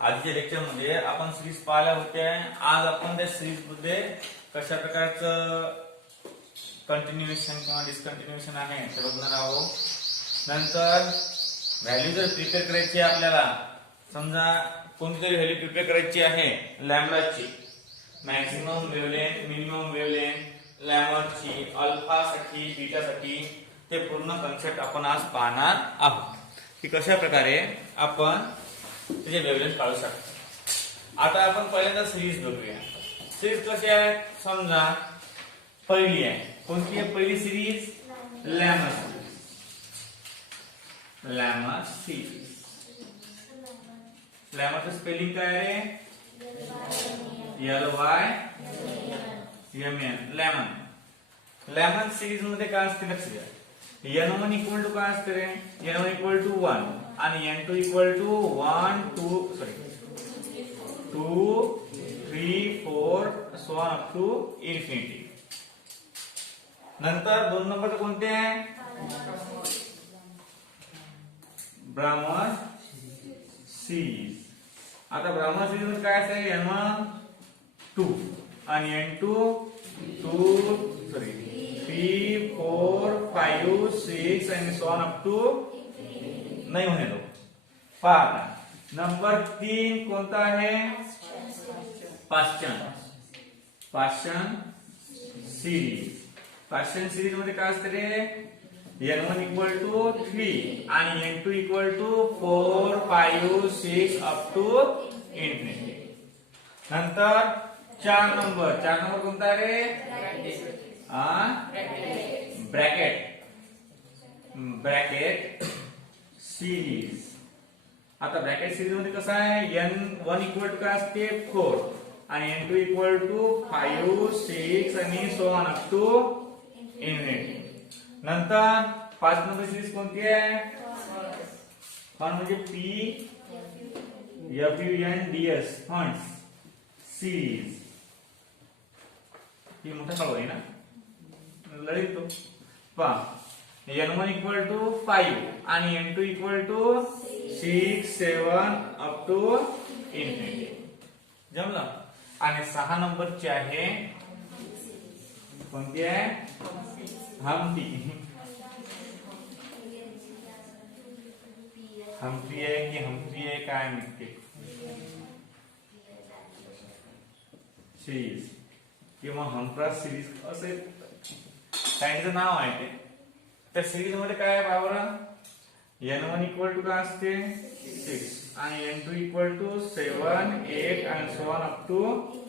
आधीच्या लेक्चर मध्ये आपण सिरीज पाहिल्या होत्या. आज आपण त्या सिरीज मध्ये कशा प्रकारचं कंटिन्युएशन किंवा डिस्कंटिन्युएशन आहे ते बघणार आहोत. नंतर व्हॅल्यू जर प्रिपेअर करायची आहे आपल्याला, समजा कोणतीतरी व्हॅल्यू प्रिपेअर करायची आहे लॅम्बडाची, मॅक्सिमम वेव्हलेंथ, मिनिमम वेव्हलेंथ, लॅम्बडाची, अल्फा साठी, बीटा साठी, ते पूर्ण कन्सेप्ट आपण आज पाहणार आहोत की कशा प्रकारे आपण त्याचे वेव्हलेंथ काढू शकतो. आता आपण पहिल्यांदा सिरीज बघूया. सिरीज कशी आहे, समजा पहिली आहे. कोणती आहे पहिली series? Lambda series. Lambda series. लॅम्बडाचं स्पेलिंग काय आहे? LYMN. लॅमन. लॅमन सिरीज मध्ये काय असते लक्ष द्या. n1 इक्वल टू काय असते रे? n1 इक्वल टू 1 आणि n2 equal to 1 2 2 3 4 so on up to infinity. नंतर दोन नंबर कोणते आहे? ब्राह्मण सिरीज. आता ब्राह्मण सिरीज मध्ये काय असते? n1 2 आणि n2 3 4 5 6 आणि सो ऑन अप टू नाही होणे दो. पहा नंबर 3 कोणता आहे? पाश्चन सिरीज. पाश्चन सिरीज मध्ये काय असते रे? n1 इक्वल टू 3 आणि n2 equal to 4 5 6 up to infinity. नंतर 4 नंबर कोणता आहे रे? Bracket series. आता ब्रॅकेट सिरीज मध्ये कसं आहे? n1 इक्वल टू काय असते? 4 आणि n2 इक्वल टू 5 6 आणि so on up to infinity. नंतर 5 नंबर सिरीज कोणती आहे? फंड म्हणजे PFUNDS फंड्स सिरीज. ही मोठा कळवा आहे ना, लढित तो. पहा n1 इक्वल टू 5 आणि n2 equal to 6 7 up to infinity. जमलं. आणि 6 नंबरची आहे कोणती आहे? हम्पी. हम्पी आहे की हम्पी आहे काय माहिती सिरीज किंवा हम्प्रास सिरीज असे काहींचं नाव आहे ते. त्या सिरीज मध्ये काय आहे बरोबर? n1 इक्वल टू काय असते? 6 आणि n2 इक्वल टू 7 8 आणि so on up to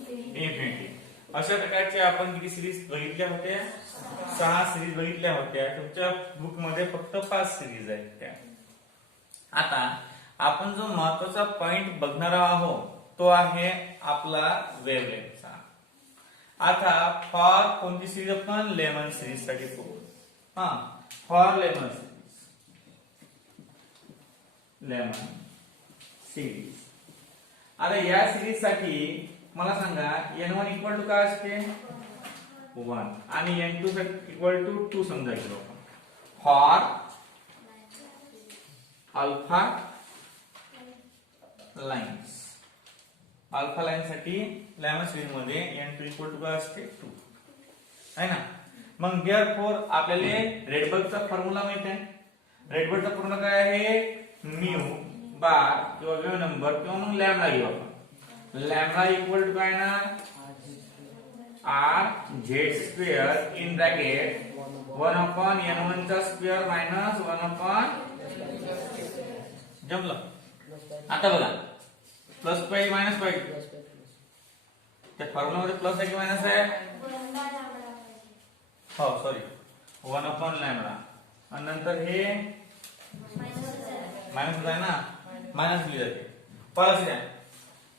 infinity. अशा प्रकारचे आपण किती सिरीज बघितल्या होत्या? 6 सिरीज बघितल्या होत्या. तुमच्या बुक मध्ये फक्त 5 सिरीज आहेत त्या. आता आपण जो महत्वाचा पॉइंट बघणार आहोत तो आहे आपला वेव्हलेंथचा. आता फॉर कोणती सिरीज? आपण लेमन सिरीज साठी बघू. For Lyman series. आता या सिरीज साठी मला सांगा n1 इक्वल टू काय असते? 1 आणि n2 इक्वल टू 2 समजा घेऊ आपण. For alpha lines. Alpha line साठी लॅमन सिरीज मध्ये n2 इक्वल टू काय असते? 2 आहे ना. मग देअरफॉर आपल्याला रेडबर्गचा फॉर्म्युला माहित आहे. रेडबर्गचा फॉर्म्युला काय आहे? म्यू बार किंवा वेव्ह नंबर किंवा मग लॅम्बडा घेऊ आपण. लॅम्बडा इक्वल टू काय ना? r z square in bracket 1 upon n1 चा स्क्वेअर मायनस 1 अपॉन. जमलं. आता बघा प्लस पाहिजे मायनस पाहिजे? त्या फॉर्म्युला मध्ये प्लस आहे की मायनस आहे? हो सॉरी 1 अपॉन लॅम्बडा. आणि नंतर हे मायनस आहे ना, मायनस लिहिलं जाते. प्लस द्या.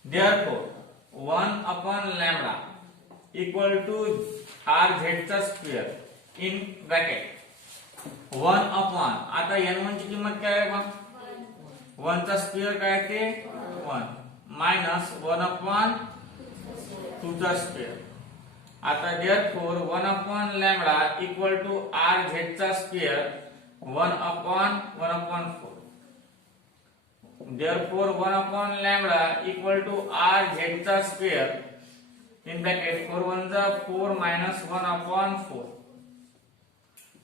Therefore 1 upon lambda equal to rz चा स्क्वेअर इन ब्रॅकेट 1 अपॉन. आता n1 ची किंमत काय आहे? 1 चा स्क्वेअर काय ते? 1 मायनस 1 अपॉन 2 चा स्क्वेअर. आता therefore 1 upon lambda equal to rz चा square 1 upon 4 therefore 1 upon lambda equal to rz चा स्क्वेअर in bracket 4 1 जा 4 minus 1 upon 4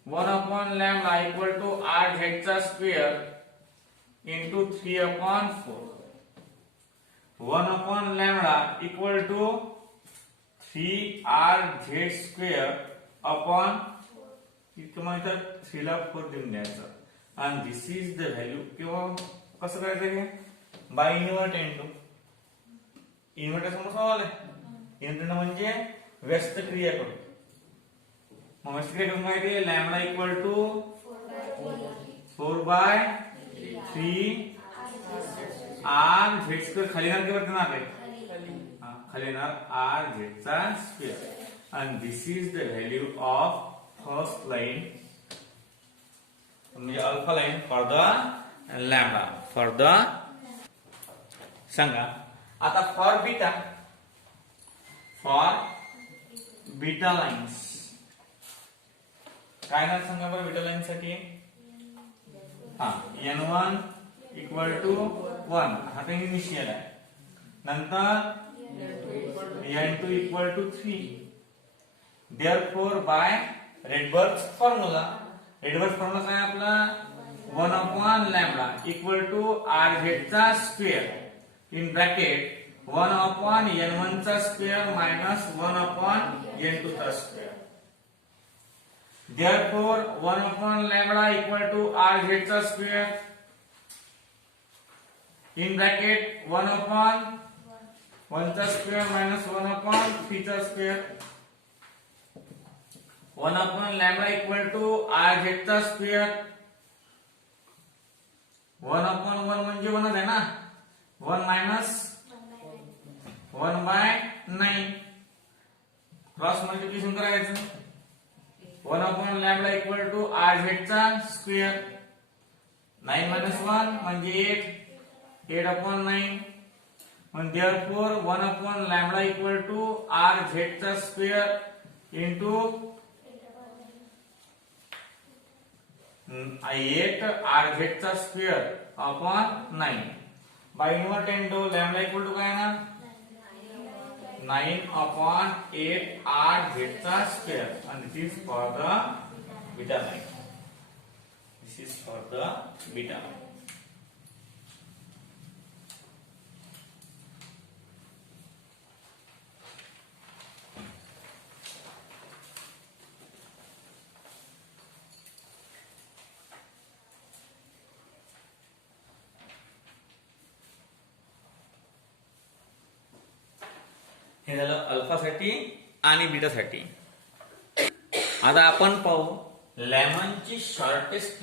1 upon lambda equal to rz चा square into 3 upon 4 1 upon lambda equal to 3rz square upon इथं माहिती 3 ला 4 देऊन द्यायचं and this is the value किंवा कसं करायचं हे बाय इन्व्हर्ट इनटू इन्व्हर्ट समोर सवाल आहे इन्व्हर्ट म्हणजे व्यस्त क्रिया करू मग व्यस्त क्रिया करून काय ते lambda equal to 4 by 3 r z square खाली येणार की वरती येणार आहे खाली येणार r z चा square and this is the value of first line म्हणजे alpha line for the lambda for the सांगा आता फॉर बीटा लाइन्स काय ना सांगा बरं बीटा लाइन साठी n1 इक्वल टू 1 हा तर इनिशियल आहे नंतर n2 equal to 3 therefore by Rydberg's formula काय आपला 1 upon lambda equal to rz चा square in bracket 1 upon n1 चा स्क्वेअर minus 1 upon n2 चा square therefore 1 upon lambda equal to rz चा स्क्वेअर इन ब्रॅकेट 1 upon 1 चा square minus 1 upon 3 चा square 1 upon lambda equal to rz चा square 1 upon 1 म्हणजे 1 आहे ना 1 minus 1 by 9 cross multiplication करायचं 1 upon lambda equal to rz चा square 9 minus 1 म्हणजे 8 8 upon 9 म्हणजे therefore 1 upon lambda equal to rz चा स्क्वेअर into 8 rz चा स्क्वेअर upon 9 by invert into lambda equal to काय ना 9 अपॉन 8 rz चा square and this is for the beta line this is for the beta line हे झालं alpha साठी आणि बीटा साठी आता आपण पाहू लॅमनची शॉर्टेस्ट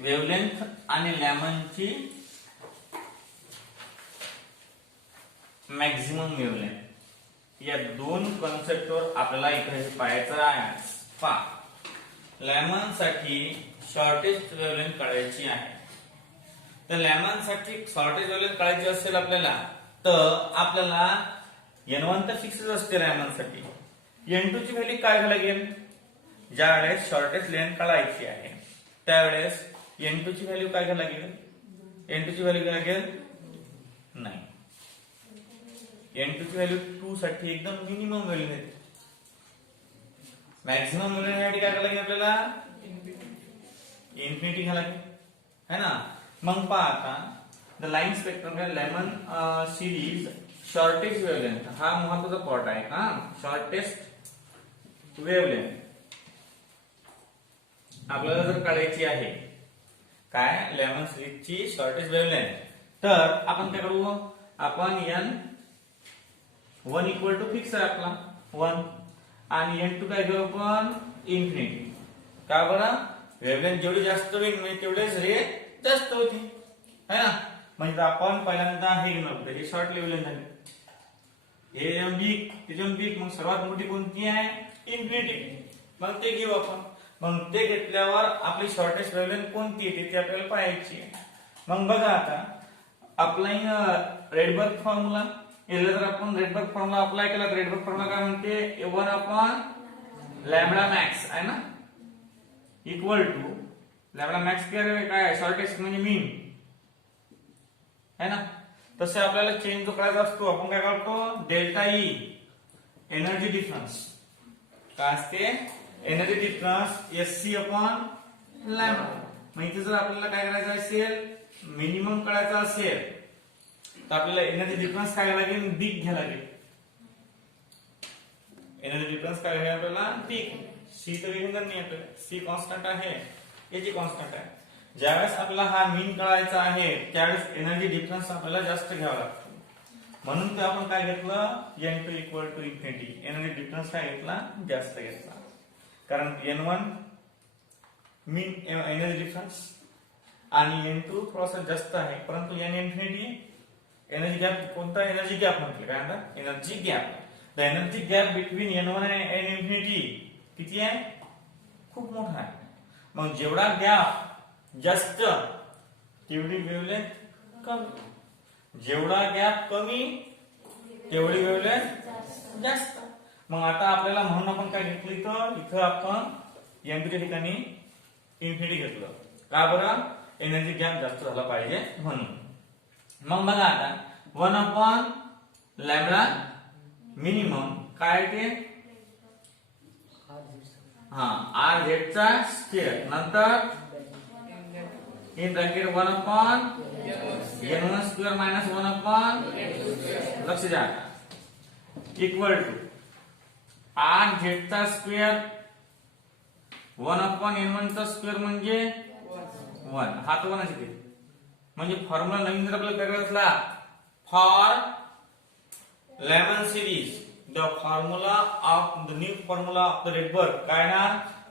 वेवलेंथ आणि लॅमनची मॅक्झिमम वेवलेंथ या दोन कॉन्सेप्टवर आपल्याला इकडे पाहायचं आहे लॅमन साठी शॉर्टेस्ट वेवलेंथ काढायची आहे तर लॅमन साठी शॉर्टेस्ट वेवलेंथ काढायची असेल आपल्याला तर आपल्याला n1 तर फिक्सच असते लॅमन साठी n2 ची व्हॅल्यू काय घ्यायला लागेल ज्या वेळेस शॉर्टेस्ट लेंथ काढायची आहे त्यावेळेस n2 ची व्हॅल्यू काय घ्यायला लागेल n2 ची व्हॅल्यू काय लागेल नाही n2 ची व्हॅल्यू 2 साठी एकदम मिनिमम व्हॅल्यू आहे मॅक्झिमम व्हॅल्यू साठी काय करायला लागेल आपल्याला इन्फिनिटी घ्यायला लागेल है ना मग पहा आता the line spectrum lemon series shortest wavelength हा महत्वाचा पॉइंट आहे का शॉर्टेस्ट वेवलेंथ आपल्याला जर काढायची आहे काय लेमन सिरीजची शॉर्टेस्ट वेवलेंथ तर आपण काय करू आपण n1 इक्वल टू फिक्स आहे आपला 1 आणि n2 काय घेऊ आपण इन्फिनिटी का बरं वेवलेंथ जेवढी जास्त होईल म्हणजे तेवढेच रे जास्त होती है ना म्हणजे आपण पहिल्यांदा हे घेणार हे शॉर्ट वेवलेंथ आहे हे बिग त्याच्या बिग मग सर्वात मोठी कोणती आहे इन्फिनिटी मग ते घेऊ आपण मग ते घेतल्यावर आपली शॉर्टेस्ट वेवलेंथ कोणती येते ते आपल्याला पाहायची आहे मग बघा आता अप्लाइंग रेडबर्ग फॉर्म्युला याला जर आपण रेडबर्ग फॉर्म्युला अप्लाय केला तर रेडबर्ग फॉर्म्युला काय म्हणते 1 अपॉन लॅम्बडा मॅक्स आहे ना इक्वल टू लॅम्बडा मॅक्स काय शॉर्टेस्ट म्हणजे मीन है ना. तसे आपल्याला चेंज जो करायचा असतो आपण काय करतो, डेल्टा ई एनर्जी डिफरन्स काय असते, energy difference SC upon lambda. मग इथे जर आपल्याला काय करायचं असेल, मिनिमम काढायचा असेल तर आपल्याला एनर्जी डिफरन्स काय लागेल, दिक घ्यायला लागेल. एनर्जी डिफरन्स काय आहे आपल्याला, दिक. सी तर घेऊन नाही आपल्याला, सी कॉन्स्टंट आहे, याची कॉन्स्टंट आहे. ज्यावेळेस आपल्याला हा मीन काढायचा आहे त्यावेळेस एनर्जी डिफरन्स आपल्याला जास्त घ्यावा लागतो. म्हणून ते आपण काय घेतलं, n2 equal to infinity. Energy difference काय घेतला, जास्त घेतला. कारण n1 मीन एनर्जी डिफरन्स आणि n2 थोडासा जास्त आहे, परंतु n इन्फिनिटी एनर्जी गॅप. कोणता एनर्जी गॅप म्हटलं, काय म्हणतात, energy gap. The energy gap between n1 आणि n इन्फिनिटी किती आहे, खूप मोठा आहे. मग जेवढा गॅप जास्त तेवढी वेव्हलेंथ कमी, जेवढा गॅप कमी तेवढी वेव्हलेंथ जास्त. मग आता आपल्याला म्हणून आपण काय घेतलं, इथं आपण n2 च्या ठिकाणी इन्फिनिटी घेतलं. का बरं, एनर्जी गॅप जास्त झाला पाहिजे म्हणून. मग बघा आता 1 अपॉन लॅम्बडा मिनिमम काय ते, आर झेड चा स्क्वेअर, नंतर in bracket 1 upon n1 square minus 1 upon, लक्ष द्या, इक्वल टू आर झेड चा स्क्वेअर 1 अपॉन n1 चा स्क्वेअर म्हणजे 1. हा तो 1 आहे. म्हणजे फॉर्म्युला नवीन जर आपल्याला करायचा असला, for Lyman series the formula of the new formula of the Rydberg काय ना,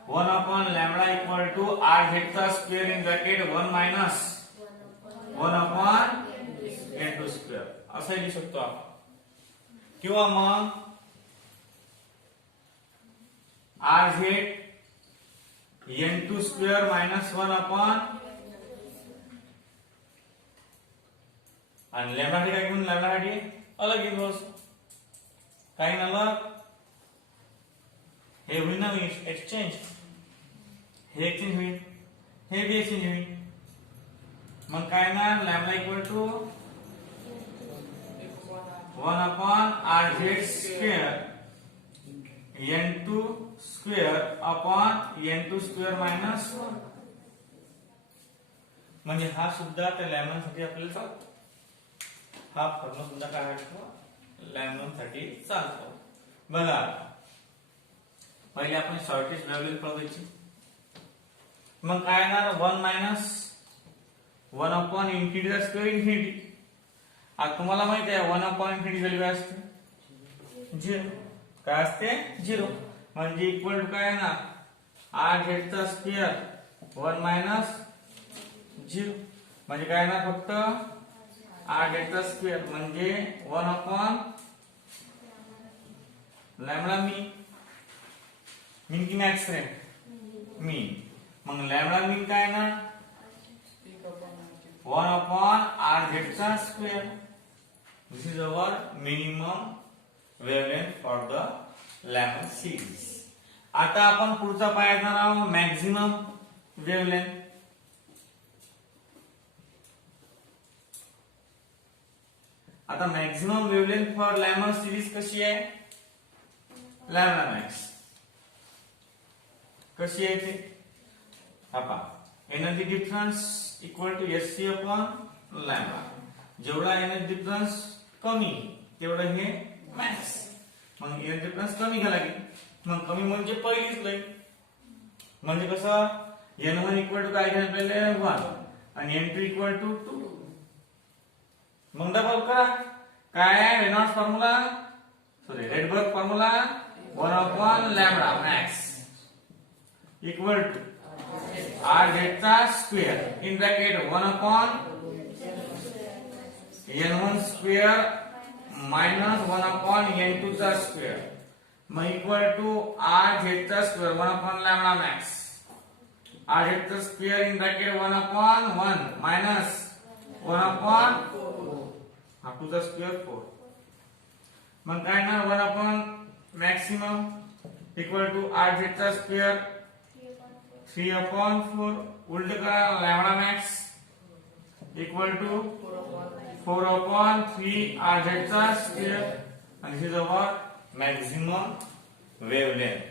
1 upon lambda equal to R Z चा square in bracket 1 minus 1 upon n2 square असं लिहू शकतो आपण. किंवा मग R Z n2 square minus 1 upon, आणि लॅम्बडा साठी काय घेऊन, लॅम्बडा साठी अलग घेऊन काही अलग, हे होईल ना एक्सचेंज, हे एक्सचेंज होईल, हे बी एक्सचेंज होईल. मग काय ना, lambda equal to 1 upon R Z square n2 square upon n2 square minus 1. म्हणजे हा सुद्धा त्या लॅमन साठी आपल्याला चालतो, हा फॉर्म्युला सुद्धा काय असतो, लॅमन साठी चालतो. बघा पहिले आपण शॉर्टेस्ट व्हॅल्यू काढायची. मग काय येणार, 1 minus 1 upon infinity square infinity. आता तुम्हाला माहिती आहे 1 अपॉन इन्फिनिटी व्हॅल्यू काय असते, 0. काय असते, 0. म्हणजे इक्वल टू काय ना, आर झेड चा स्क्वेअर 1 मायनस 0. म्हणजे काय ना, फक्त आर झेड चा स्क्वेअर म्हणजे 1 अपॉन लॅम्बडा मीन. मीन की मॅक्स रे, मीन. मग लॅम्बडा मीन काय ना, 1 अपॉन आर झेड चा square. This is our minimum wavelength for the Lyman series. आता आपण पुढचा पाहणार आहोत, मॅक्झिमम वेवलेंथ. आता maximum wavelength for Lyman series कशी आहे, लॅम्बडा मॅक्स कशी आहे ते पहा. Energy difference equal to hc upon lambda. जेवढा एनर्जी डिफरन्स कमी तेवढं हे मॅक्स. मग एनर्जी डिफरन्स कमी घ्यायला लागेल. मग कमी म्हणजे पहिलीच लाईन, म्हणजे कसं, n1 इक्वल टू काय घ्यायला पाहिजे, 1 आणि n2 इक्वल टू 2. मग डबल करा, काय आहे Reynolds formula, sorry Rydberg formula, 1 upon lambda max equal to R Z चा square in bracket 1 upon n1 square minus 1 upon n2 चा स्क्वेअर. मग इक्वल टू आर झेड चा square 1 upon lambda max, R Z चा square in bracket 1 upon 1 minus 1 upon 2 चा square 4. मग काय ना, 1 upon maximum equal to R Z चा square 3 upon 4. उलट करा, लॅम्बडा मॅक्स इक्वल टू 4/3 चा स्क्वेअर आणि हे जवळ मॅक्झिमम वेव्हलेंथ.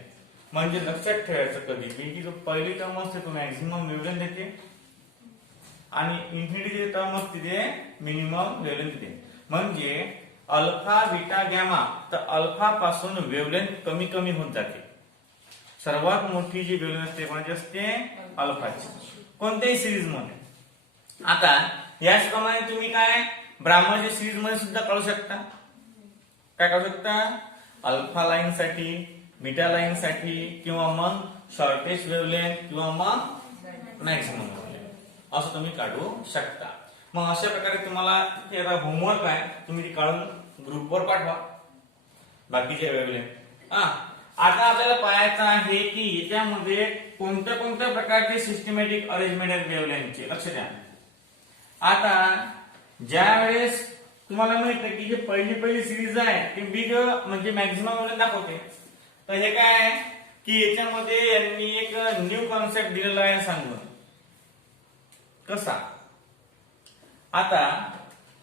म्हणजे लक्षात ठेवायचं कधी की जो पहिली टर्म असते तो मॅक्झिमम वेव्हलेंथ देते आणि इन्फिनिटी टर्म असते ते मिनिमम वेव्हलेंथ देते. म्हणजे अल्फा बीटा गॅमा तर अल्फा पासून वेव्हलेंथ कमी कमी होत जाते. सर्वात मोठी जी वेव्हलेंथ असते कोणाची असते? अल्फाची, कोणत्याही सिरीज मध्ये. आता याचप्रमाणे तुम्ही काय ब्राह्मणच्या सिरीज मध्ये सुद्धा काढू शकता. काय काढू शकता? अल्फा लाईन साठी, बीटा लाईन साठी, किंवा मग शॉर्टेस्ट वेव्हलेंथ, किंवा मग मॅक्सिमम वेव्हलेंथ असं तुम्ही काढू शकता. मग अशा प्रकारे तुम्हाला हे आता होमवर्क आहे, तुम्ही ते काढून ग्रुपवर पाठवा बाकीचे वेव्हलेंथ. आता आपल्याला पाहायचं आहे की याच्यामध्ये कोणत्या कोणत्या प्रकारचे सिस्टमॅटिक अरेंजमेंट आहेत वेव्हलेंथचे. लक्ष द्या. आता ज्या वेळेस तुम्हाला माहिती की जे पहिली सिरीज आहे ती बिग म्हणजे मॅक्झिमम वेव्हलेंथ दाखवते, तर हे काय आहे की याच्यामध्ये यांनी एक न्यू कॉन्सेप्ट दिलेला आहे सांगून. कसा? आता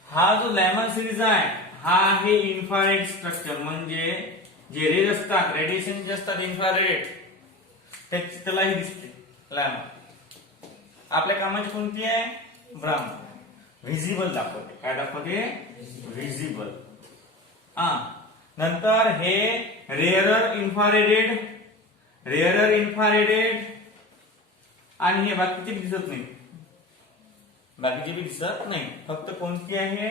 हा जो लॅमन सिरीज आहे हा आहे इन्फ्रारेड स्ट्रक्चर. म्हणजे जे रेज असतात, रेडिएशन जे असतात इन्फ्रारेड, त्यालाही दिसते लॅमन. आपल्या कामाची कोणती आहे? ब्राह्मण. व्हिजिबल दाखवते. काय दाखवते? व्हिजिबल. नंतर हे रेअरर इन्फ्रारेड आणि हे बाकीचे दिसत नाही. बाकीचे बी दिसत नाही. फक्त कोणती आहे?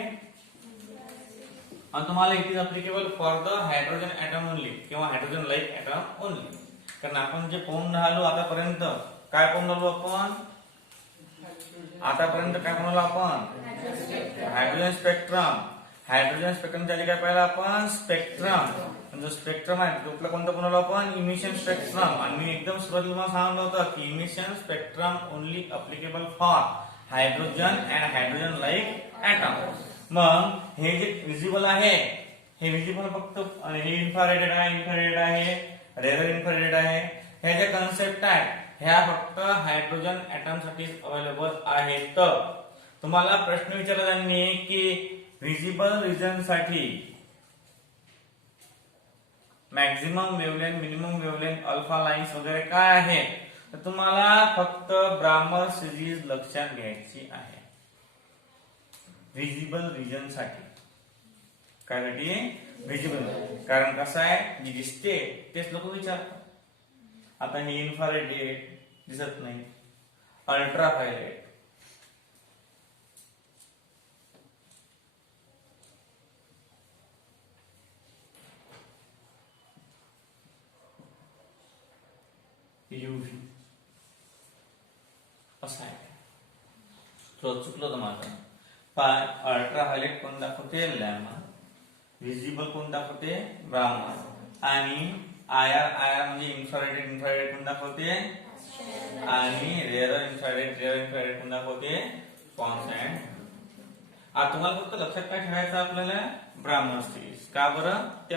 आणि तुम्हाला it is applicable for the hydrogen atom only किंवा हायड्रोजन लाईक ऍटम ओनली. कारण आपण जे पाहून राहिलो आतापर्यंत, काय पाहून राहिलो आपण? आतापर्यंत काय पाहून राहिलो आपण? Hydrogen spectrum. हायड्रोजन स्पेक्ट्रमच्या आधी काय पाहिलं आपण? स्पेक्ट्रम. जो स्पेक्ट्रम आहे तो कोणता पाहून राहिलो आपण? Emission spectrum. आणि मी एकदम सुरुवातीला तुम्हाला सांगितलं होतं की emission spectrum only applicable for hydrogen and hydrogen like atom. मग हे जे विजिबल आहे हे विजिबल फक्त हे इन्फ्रारेड आहे, रेअर इन्फ्रारेड आहे. ह्या ज्या कन्सेप्ट आहेत ह्या फक्त हायड्रोजन ऍटम साठी अवेलेबल आहेत. तुम्हाला प्रश्न विचारला त्यांनी की विजिबल रिजन साठी maximum wavelength, minimum wavelength, alpha lines वगैरे काय आहे, तर तुम्हाला फक्त ब्राह्मण सिरीज लक्षात घ्यायची आहे. व्हिजिबल रिजन साठी. काय साठी? व्हिजिबल. कारण कसं आहे जी दिसते तेच लोक विचारतात. आता हे इन्फ्रारेड दिसत नाही, अल्ट्रा व्हायलेट, UV असं आहे. चुकलं तर माझं. अल्ट्रा व्हायलेट कोण दाखवते? लॅमा. व्हिजिबल कोण दाखवते? ब्राह्मण. आणि IR म्हणजे इन्फ्रारेड कोण दाखवते? आणि रेअर इन्फ्रारेड कोण दाखवते? कॉन्स्टंट. आता तुम्हाला फक्त लक्षात काय ठेवायचं आपल्याला? ब्राह्मण सिरीज. का बरं? ते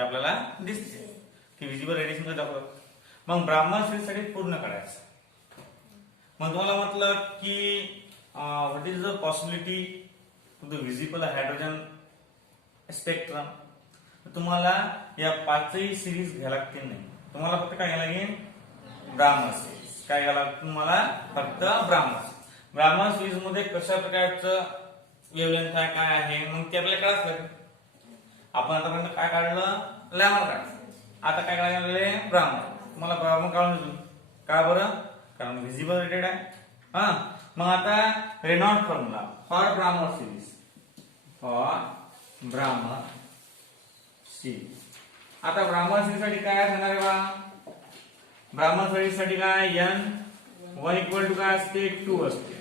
आपल्याला दिसते की व्हिजिबल रेडिएशन कसं दाखवतं. मग ब्राह्मण सिरीज साठी पूर्ण करायचं. मग तुम्हाला म्हटलं की what is the possibility to the visible hydrogen spectrum. तुम्हाला या पाचही सिरीज घ्यायला लागतील नाही. तुम्हाला फक्त काय घ्यायला लागेल? ब्राह्मण सिरीज. काय घ्यायला लागतं तुम्हाला? फक्त ब्राह्मण सिरीज मध्ये कशा प्रकारचं वेव्हलेंथ आहे, काय आहे, मग ते आपल्याला कळायचं लागेल. आपण आतापर्यंत काय काढलं? लॅमर काढलं. आता काय काढायला लागले? ब्राह्मण. तुम्हाला ब्राह्मण काढून देतो. का बरं? कारण व्हिजिबल रेटेड आहे. मग आता रेनॉल्ड फॉर्म्युला फॉर ब्राह्मण सिरीज. आता ब्राह्मण सिरीज साठी काय असणार आहे बा? ब्राह्मण सिरीज साठी काय? N1 इक्वल टू काय असते? 2 असते.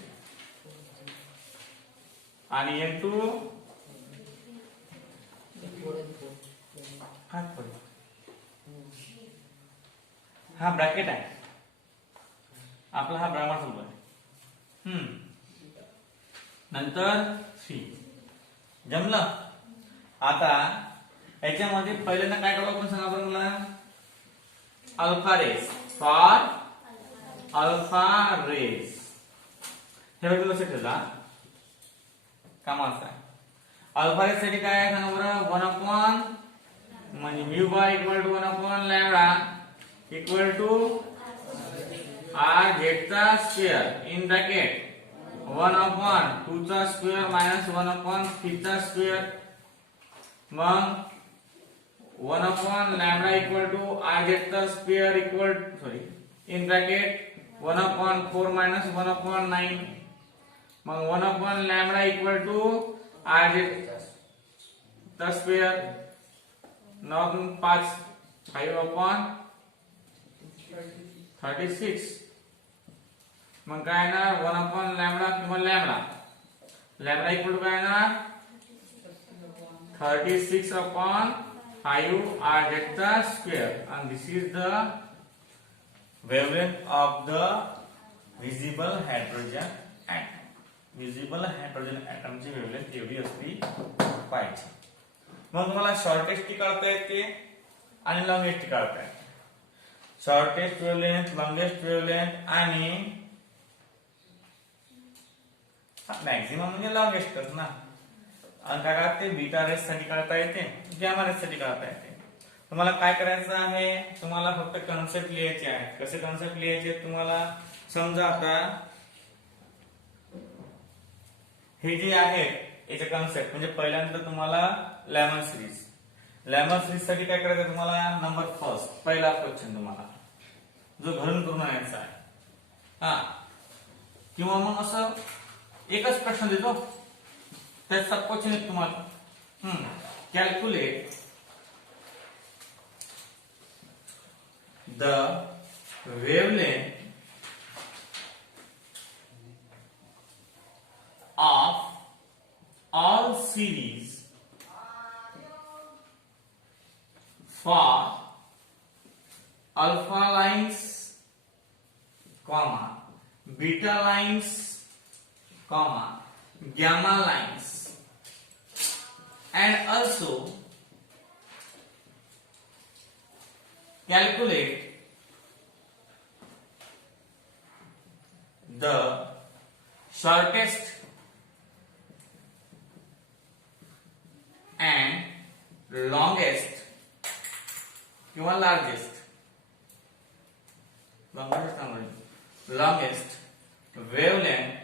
आणि N2 हा ब्रॅकेट आहे आपला, हा ब्राह्मण सिरीज आहे. नंतर 3 जमलं. आता याच्यामध्ये पहिल्यांदा काय करावं आपण सांगा बरं मला? Alpha rays for alpha rays. हे बघा लक्षात ठेवा. कामाचा आहे. अल्फा रेस साठी काय आहे सांगा बरं, 1 अपॉन म्हणजे mu bar equal to 1 upon lambda equal to R Z चा स्क्वेअर इन ब्रॅकेट 1 अपॉन 2 चा स्क्वेअर मायनस 1 अपॉन 3 चा स्क्वेअर, मग 1 upon lambda equal to R Z चा square equal sorry in bracket 1 upon 4 minus 1 upon 9, मग 1 upon lambda equal to R Z चा square 9 5 5 upon 36, मग काय ना 1 अपॉन लॅम्बडा किंवा लॅम्बडा इक्वल टू काय ना 36 अपॉन 5 आर झेड चा square, and this is the wavelength of the visible hydrogen atom. Visible hydrogen atom ची wavelength एवढी असली पाहिजे. मग तुम्हाला शॉर्टेस्ट टी काढता येते आणि लॉंगेस्ट टी काढता येते. शॉर्टेस्ट वेवलेंथ, लॉंगेस्ट वेवलेंथ आणि मॅक्झिमम म्हणजे लॉंगेस्टच ना. आणि काय काढते, बीटा रेस साठी काढता येते, गॅमा रेस साठी काढता येते. तुम्हाला काय करायचं आहे, तुम्हाला फक्त कन्सेप्ट लिहायचे आहे. कसे कन्सेप्ट लिहायचे तुम्हाला समजा, आता हे जे आहे याचे कन्सेप्ट म्हणजे पहिल्यांदा तुम्हाला लॅमन सिरीज साठी काय करायचं तुम्हाला, नंबर फर्स्ट पहिला क्वेश्चन तुम्हाला जो घरून करून आणायचा आहे. हा किंवा मग असं एकच प्रश्न देतो त्यात सब क्वेश्चन आहे तुम्हाला. Calculate the wavelength of all series for alpha lines, comma, beta lines, comma, gamma lines, and also calculate the shortest and longest किंवा largest wavelength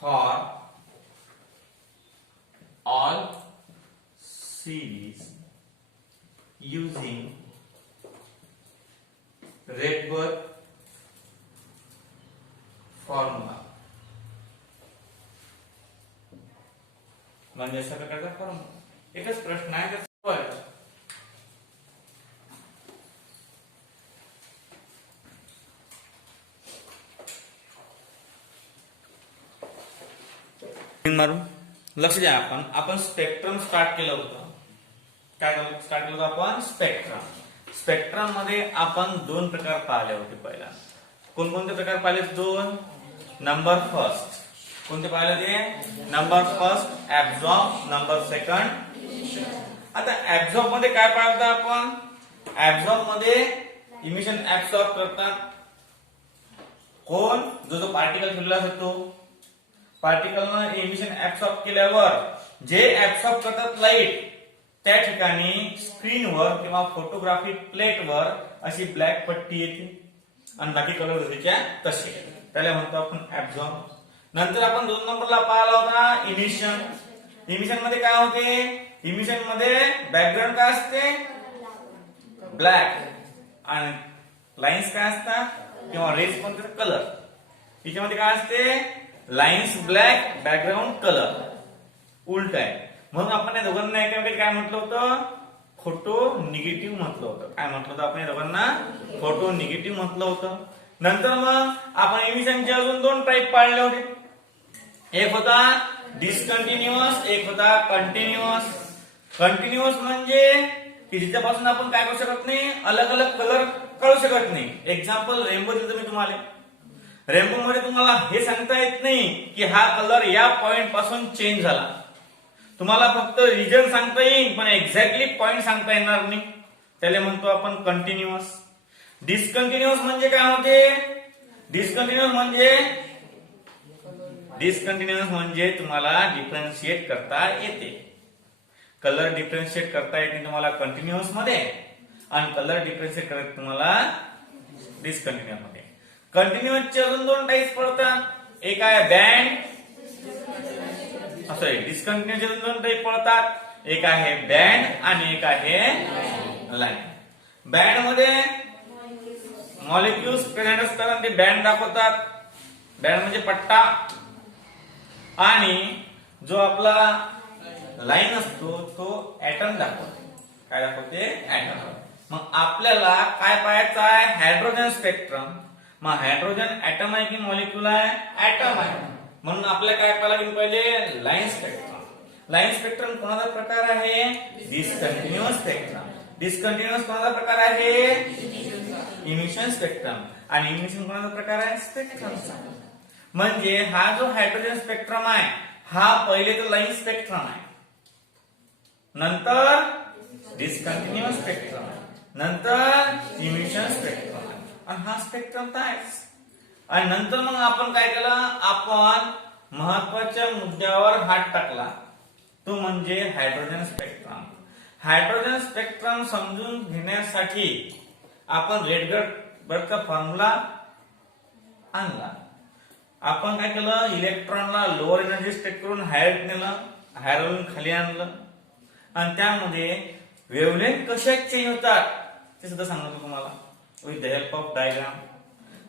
for all series using Rydberg formula. म्हणजे अशा प्रकारचा formula. एकच प्रश्न आहे त्याचा. मारून लक्ष द्या, आपण स्पेक्ट्रम स्टार्ट केलं होतं. काय स्टार्ट केलं होतं आपण, स्पेक्ट्रम मध्ये आपण दोन प्रकार पाहिले होते. पहिला कोणकोणते प्रकार पाहिले, दोन. नंबर फर्स्ट कोणते पाहिले ते, number first absorb, number second. आता ऍब्झॉर्ब मध्ये काय पाहतो आपण, ऍब्झॉर्ब मध्ये इमिशन ऍब्झॉर्ब करतात कोण, जो पार्टिकल ठेवलेला असतो. पार्टिकलनं इमिशन ऍब्झॉर्ब केल्यावर जे ऍब्झॉर्ब करतात लाईट, त्या ठिकाणी स्क्रीनवर किंवा फोटोग्राफिक प्लेटवर अशी ब्लॅक पट्टी येते आणि बाकी कलर त्याच्या तसे, त्याला म्हणतो आपण ऍब्झॉर्ब. नंतर आपण 2 नंबरला पाहिला होता इमिशन. इमिशन मध्ये काय होते, इमिशन मध्ये बॅकग्राऊंड काय असते, ब्लॅक, आणि लाईन्स काय असतात किंवा रेज पण कलर. याच्यामध्ये काय असते, लाईन्स ब्लॅक, बॅकग्राऊंड कलर. उलट आहे. म्हणून आपण या दोघांना एकामेकांना काय म्हटलं होतं, फोटो निगेटिव्ह म्हटलं होतं. काय म्हटलं होतं आपण या दोघांना, फोटो निगेटिव्ह म्हटलं होतं. नंतर मग आपण इमिशनचे अजून 2 टाईप पाळले होते. एक होता डिस्कंटिन्युअस, एक होता कंटिन्युअस. कंटिन्युअस म्हणजे की जिच्यापासून आपण काय करू शकत नाही, अलग अलग कलर काढू शकत नाही. एक्झाम्पल रेनबो दिलं मी तुम्हाला. रेनबो मध्ये तुम्हाला हे सांगता येत नाही की हा कलर या पॉइंट पासून चेंज झाला. तुम्हाला फक्त रिजन सांगता येईल पण एक्झॅक्टली पॉइंट सांगता येणार नाही. त्याला म्हणतो आपण कंटिन्युअस. डिस्कंटिन्युअस म्हणजे काय होते, डिस्कंटिन्युअस म्हणजे तुम्हाला डिफरन्शिएट करता येते. कलर डिफरन्शिएट करता येते तुम्हाला कंटिन्युअस मध्ये आणि कलर डिफरन्शिएट करत तुम्हाला डिस्कंटिन्युअस मध्ये. कंटिन्युअसचे अजून दोन टाइप्स पडतात. एक आहे बँड, सॉरी डिस्कंटिन्युअसचे अजून दोन टाइप पडतात. एक आहे बँड आणि एक आहे लाईन. बँड मध्ये मॉलिक्युल्स प्रेझेंट असतात आणि ते बँड दाखवतात. बँड म्हणजे पट्टा. आणि जो आपला लाईन असतो तो ऍटम दाखवतो. काय दाखवते? ऍटम. मग आपल्याला काय पाहायचं आहे? Hydrogen spectrum. मग हायड्रोजन ऍटम आहे की मॉलिक्युल आहे? ऍटम आहे. म्हणून आपल्याला काय पाहायला पाहिजे? Line spectrum. लाईन स्पेक्ट्रम कोणाचा प्रकार आहे? डिस्कंटिन्युअस स्पेक्ट्रम. डिस्कंटिन्युअस कोणाचा प्रकार आहे? Emission spectrum. आणि इमिशन कोणाचा प्रकार आहे? स्पेक्ट्रमचा. म्हणजे हा जो हायड्रोजन स्पेक्ट्रम आहे हा पहिले तर लाईन स्पेक्ट्रम आहे, नंतर डिस्कंटिन्युअस स्पेक्ट्रम, नंतर इमिशन स्पेक्ट्रम आणि हा स्पेक्ट्रम तर आहेच. आणि नंतर मग आपण काय केलं? आपण महत्वाच्या मुद्द्यावर हात टाकला, तो म्हणजे हायड्रोजन स्पेक्ट्रम. हायड्रोजन स्पेक्ट्रम समजून घेण्यासाठी आपण रेडबर्गचा फॉर्म्युला आणला. आपण काय केलं? इलेक्ट्रॉनला लोअर एनर्जी स्टेट करून हायर नेलं, हायरवरून खाली आणलं आणि त्यामध्ये वेव्हलेंथ कशा चेंज होतात ते सुद्धा सांगतो तुम्हाला with the help of diagram.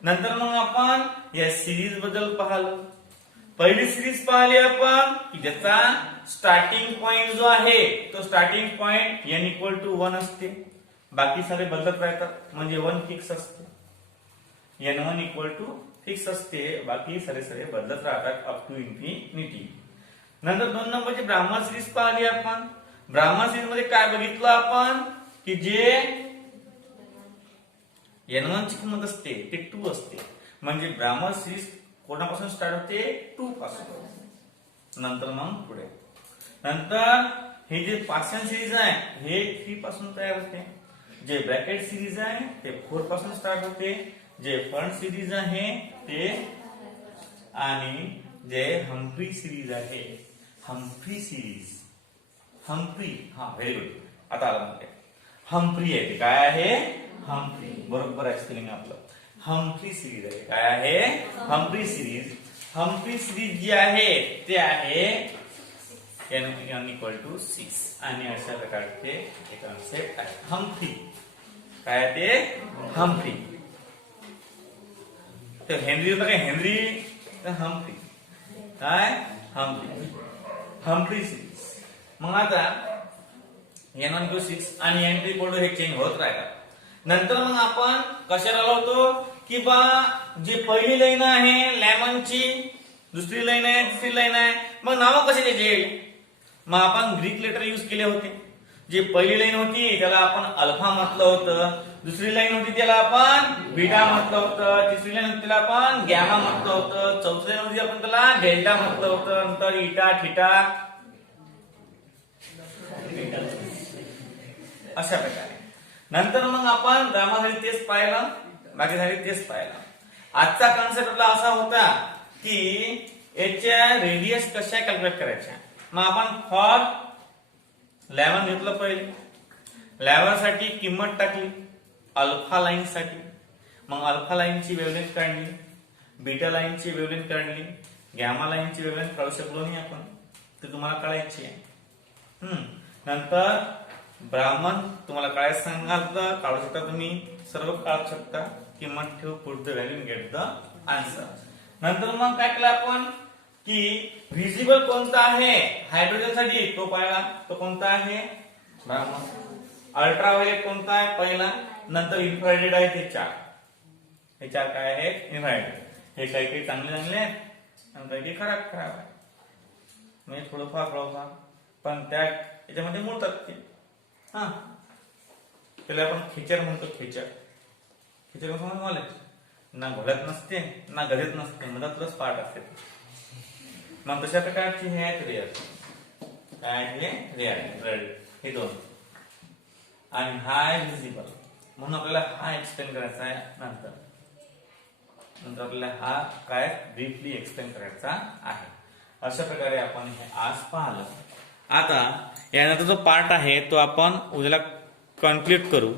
नंतर मग आपण या सिरीज बद्दल पाहिलं. पहिली सिरीज पाहिली आपण की ज्याचा स्टार्टिंग पॉइंट जो आहे तो स्टार्टिंग पॉइंट n = 1 असते, बाकी सगळे बदलत राहतात म्हणजे 1 फिक्स असते. n1 फिक्स असते, बाकी सगळे बदलत राहतात अप टू इन्फिनिटी. नंतर 2 नंबरची ब्राह्मण सिरीज पाहिली आपण. ब्राह्मण सिरीज मध्ये काय बघितलं आपण की जे n1 ची किंमत असते ते 2 असते, म्हणजे ब्राह्मण सिरीज कोणापासून स्टार्ट होते? 2 पासून. नंतर मग पुढे नंतर हे जे पार्शियल सिरीज आहे हे 3 पासून तयार होते. जे ब्रॅकेट सिरीज आहे ते 4 पासून स्टार्ट होते. जे फ्रंट सिरीज आहे ते आणि जे हम्फ्री सिरीज आहे, हम्फ्री सिरीज, हम्फ्री, हा व्हेरी गुड, आता आला म्हणते हम्फ्री आहे. ते काय आहे? हम्फ्री. बरोबर आहे स्पेलिंग आपलं. हम्फ्री सिरीज आहे. काय आहे? Humphry series. हम्फ्री सिरीज जी आहे ते आहे n = 6 आणि अशा प्रकारचे एक कन्सेप्ट आहे हम्फ्री. काय ते? हम्फ्री. तर हेनरी होता काय? हेनरी तर हम्फ्री. काय? हम्फ्री. Humphry series. मग आता n1 = 6 आणि n2 हे चेंज होत राहतात. नंतर मग आपण कशाला लावतो की बा जी पहिली लाईन आहे लॅमनची, दुसरी लाईन आहे, तिसरी लाईन आहे, मग नाव कसे द्यायचे? मग आपण ग्रीक लेटर यूज केले होते. जी पहिली लाईन होती त्याला आपण अल्फा म्हटलं होतं, दुसरी लाईन होती त्याला आपण बीटा म्हटलं होतं, तिसरी लाईन होती त्याला आपण गॅमा म्हटलं होतं, चौथी लाईन होती आपण त्याला डेल्टा म्हटलं होतं, नंतर इटा, थिटा, अशा प्रकारे. नंतर मग आपण ग्रामासाठी तेच पाहिलं, बाकीसाठी तेच पाहिलं. आजचा कॉन्सेप्ट आपला असा होता की याच्या रेडियस कशा कॅल्क्युलेट करायच्या. मग आपण फॉर 11 घेतलं पहिले. 11 साठी किंमत टाकली अल्फा लाईन साठी. मग अल्फा लाईनची वेव्हलेंथ काढली, बीटा लाईनची वेव्हलेंथ काढली, गॅमा लाईनची वेव्हलेंथ काढू शकलो नाही आपण, ते तुम्हाला कळायची आहे. नंतर ब्राह्मण तुम्हाला काय सांगितलं काढू शकता, तुम्ही सर्व काढू शकता. किंमत ठेव, put the value, get the answer. नंतर मग काय केलं आपण की व्हिजिबल कोणता आहे हायड्रोजन साठी तो पाहिला, तो कोणता आहे? ब्राह्मण. अल्ट्राव्हायोलेट कोणता आहे? पहिला. नंतर इन्फ्रारेड आहे ते 4. हे 4 काय आहेत? इन्फ्रारेड. हे काही काही चांगले चांगले आहेत आणि काही काही खराब खराब आहे, म्हणजे थोडंफार पण त्या याच्यामध्ये मोडतात ते. हा, त्याला आपण खेचर म्हणतो. खेचर समजलं ना? घोड्यात नसते ना गधेत नसते, मधातलंच पार्ट असते. मग तशा प्रकारची हे आहेत रेअर. काय आहे? रेअर. हे 2 आणि हा आहे व्हिजिबल. म्हणून आपल्याला हा एक्सप्लेन करायचा आहे नंतर. नंतर आपल्याला हा काय ब्रीफली एक्सप्लेन करायचा आहे. अशा प्रकारे आपण हे आज पाहिलं. आता यानंतर जो पार्ट आहे तो आपण उद्याला कन्क्लूड करू.